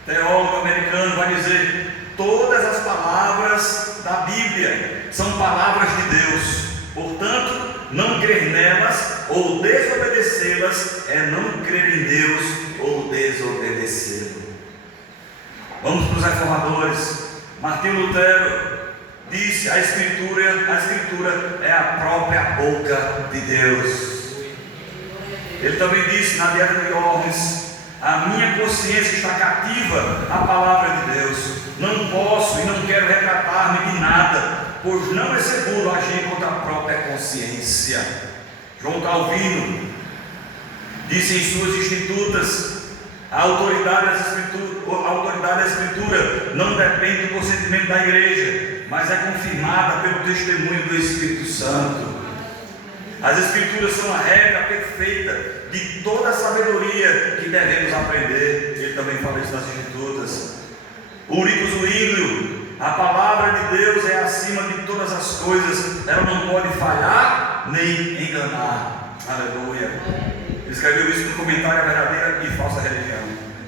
teólogo americano, vai dizer: todas as palavras da Bíblia são palavras de Deus. Portanto, não crer nelas ou desobedecê-las é não crer em Deus ou desobedecê-lo. Vamos para os reformadores. Martinho Lutero disse: a Escritura é a própria boca de Deus. Ele também disse na Dieta de Ormes: a minha consciência está cativa à palavra de Deus. Não posso e não quero retratar-me de nada, pois não é seguro agir contra a própria consciência. João Calvino disse em suas Institutas: a autoridade da Escritura não depende do consentimento da igreja, mas é confirmada pelo testemunho do Espírito Santo. As Escrituras são a regra perfeita de toda a sabedoria que devemos aprender. Ele também fala isso nas Institutas. Ulrico Zwinglio: a palavra de Deus é acima de todas as coisas, ela não pode falhar nem enganar. Aleluia. Ele escreveu isso no comentário A Verdadeira e Falsa Religião.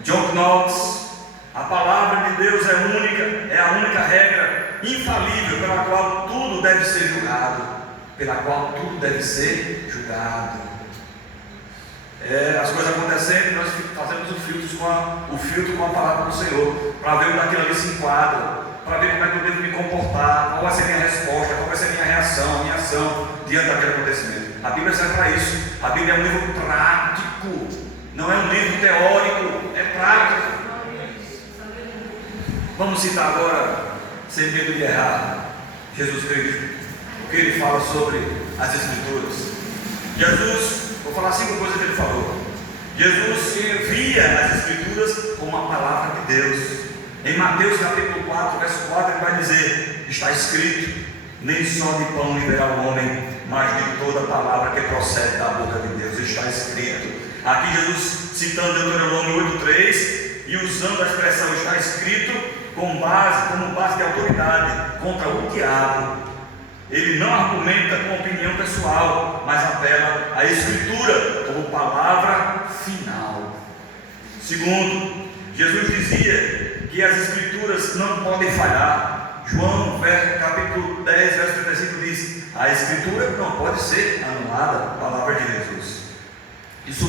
John Knox: a palavra de Deus é única, é a única regra infalível pela qual tudo deve ser julgado. As coisas acontecendo, nós fazemos o filtro com a palavra do Senhor, para ver como aquilo ali se enquadra, para ver como é que eu devo me comportar, qual vai ser a minha resposta, qual vai ser a minha reação, a minha ação diante daquele acontecimento. A Bíblia serve para isso. A Bíblia é um livro prático, não é um livro teórico, é prático. Vamos citar agora, sem medo de errar, Jesus Cristo, o que ele fala sobre as Escrituras. Jesus, vou falar 5 coisas que ele falou. Jesus via as Escrituras como a palavra de Deus. Em Mateus capítulo 4, verso 4, ele vai dizer: está escrito, nem só de pão viverá o homem, mas de toda palavra que procede da boca de Deus. Está escrito. Aqui Jesus citando Deuteronômio 8:3 e usando a expressão está escrito como base de autoridade contra o diabo. Ele não argumenta com opinião pessoal, mas apela à Escritura como palavra final. Segundo, Jesus dizia que as Escrituras não podem falhar. João capítulo 10, verso 35 diz: a Escritura não pode ser anulada. Palavra de Jesus. Isso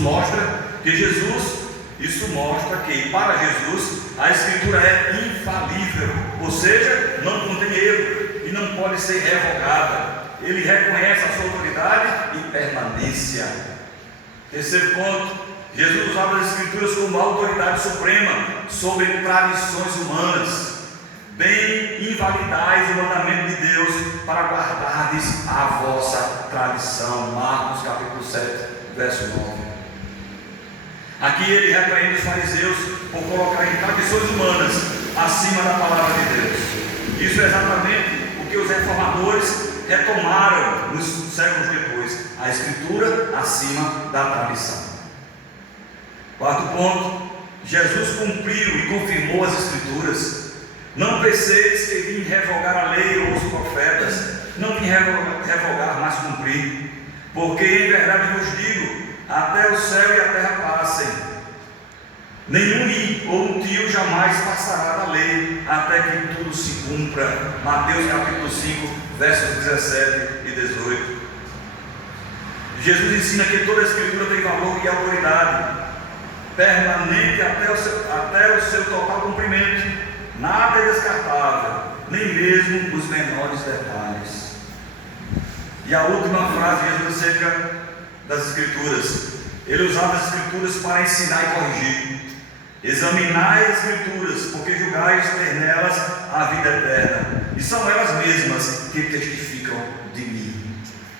mostra que para Jesus a Escritura é infalível, ou seja, não contém erro e não pode ser revogada. Ele reconhece a sua autoridade e permanência. Terceiro ponto: Jesus usava as Escrituras como autoridade suprema sobre tradições humanas. Bem invalidais o mandamento de Deus para guardardes a vossa tradição. Marcos capítulo 7, verso 9. Aqui ele repreende os fariseus por colocarem tradições humanas acima da palavra de Deus. Isso é exatamente o que os reformadores retomaram nos séculos depois: a Escritura acima da tradição. Quarto ponto: Jesus cumpriu e confirmou as Escrituras. Não penseis que vim revogar a lei ou os profetas. Não vim revogar, mas cumprir. Porque em verdade vos digo: até o céu e a terra passem, nenhum i ou um tio jamais passará da lei, até que tudo se cumpra. Mateus capítulo 5, versos 17 e 18. Jesus ensina que toda a Escritura tem valor e autoridade permanente até o seu total cumprimento. Nada é descartável, nem mesmo os menores detalhes. E a última frase de Jesus acerca das Escrituras: ele usava as Escrituras para ensinar e corrigir. Examinai as Escrituras, porque julgais ter nelas a vida eterna, e são elas mesmas que testificam de mim.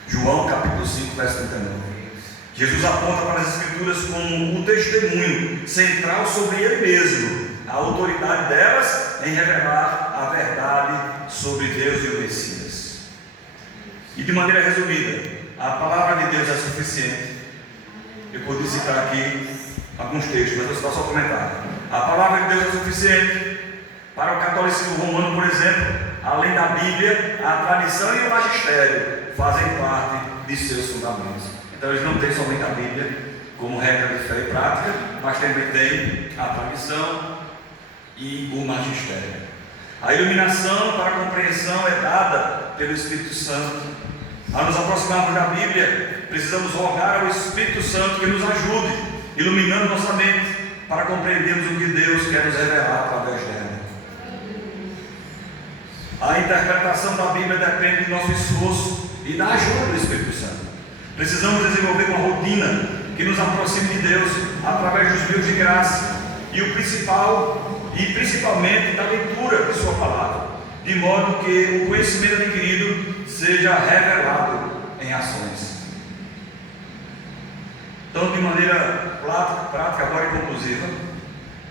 João capítulo 5, verso 39. Jesus aponta para as Escrituras como um testemunho central sobre ele mesmo, a autoridade delas em revelar a verdade sobre Deus e o Messias. E de maneira resumida, a palavra de Deus é suficiente. Eu poderia citar aqui alguns textos, mas vou citar só comentário. A palavra de Deus é suficiente para o catolicismo romano, por exemplo. Além da Bíblia, a tradição e o magistério fazem parte de seus fundamentos. Então eles não têm somente a Bíblia como regra de fé e prática, mas também têm a tradição e o magistério. A iluminação para a compreensão é dada pelo Espírito Santo. Ao nos aproximarmos da Bíblia, precisamos rogar ao Espírito Santo que nos ajude, iluminando nossa mente, para compreendermos o que Deus quer nos revelar através dela. A interpretação da Bíblia depende do nosso esforço e da ajuda do Espírito Santo. Precisamos desenvolver uma rotina que nos aproxime de Deus através dos meios de graça e principalmente da leitura de Sua palavra, de modo que o conhecimento adquirido seja revelado em ações. Então, de maneira prática, agora e conclusiva,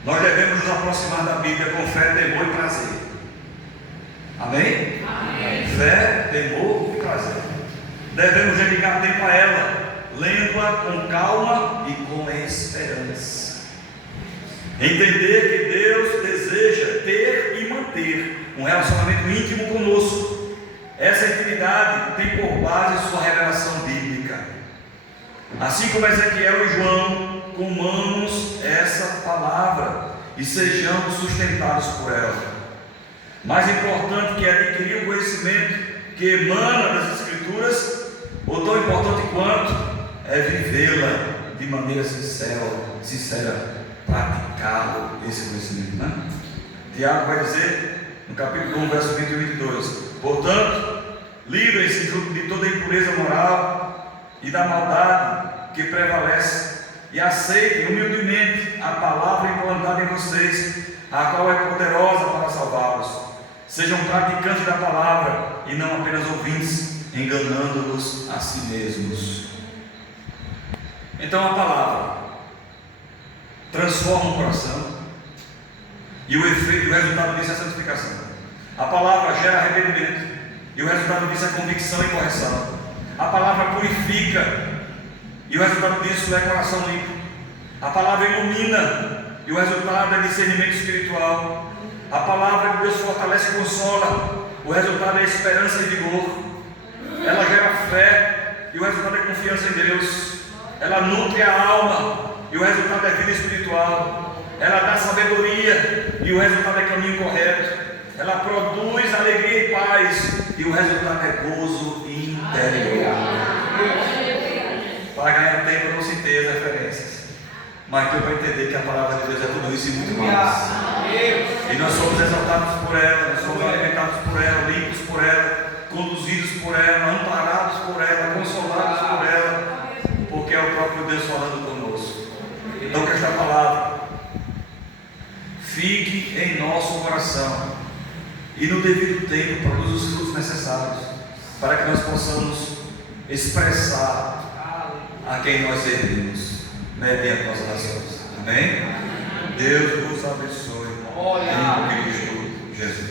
nós devemos nos aproximar da Bíblia com fé, temor e prazer. Amém? Amém. Fé, temor e prazer. Devemos dedicar tempo a ela, lendo-a com calma e com esperança. Entender que Deus deseja ter e manter um relacionamento íntimo conosco. Essa intimidade tem por base sua revelação bíblica. Assim como Ezequiel e João, comamos essa palavra e sejamos sustentados por ela. Mais importante que adquirir o conhecimento que emana das Escrituras, ou tão importante quanto, é vivê-la de maneira sincera, praticar esse conhecimento, né? Tiago vai dizer no capítulo 1, verso 21 e 22: portanto, livrem-se de toda impureza moral e da maldade que prevalece, e aceitem humildemente a palavra implantada em vocês, a qual é poderosa para salvá-los. Sejam praticantes da palavra e não apenas ouvintes, enganando-vos a si mesmos. Então a palavra transforma o coração, e o efeito, o resultado disso é a santificação. A palavra gera arrependimento, e o resultado disso é convicção e correção. A palavra purifica, e o resultado disso é coração limpo. A palavra ilumina, e o resultado é discernimento espiritual. A palavra de Deus fortalece e consola, o resultado é esperança e vigor. Ela gera fé, e o resultado é confiança em Deus. Ela nutre a alma, e o resultado é vida espiritual. Ela dá sabedoria, e o resultado é caminho correto. Ela produz alegria e paz, e o resultado é gozo interior. Para ganhar tempo eu não citei as referências, mas deu para entender que a palavra de Deus é tudo isso e muito mais. E nós somos exaltados por ela, nós somos alimentados por ela, limpos por ela, conduzidos por ela, amparados por ela, consolados por ela, porque é o próprio Deus falando conosco. Então que esta palavra fique em nosso coração e no devido tempo produza os frutos necessários para que nós possamos expressar a quem nós servimos mediante nossas ações. Amém? Deus vos abençoe em Cristo Jesus.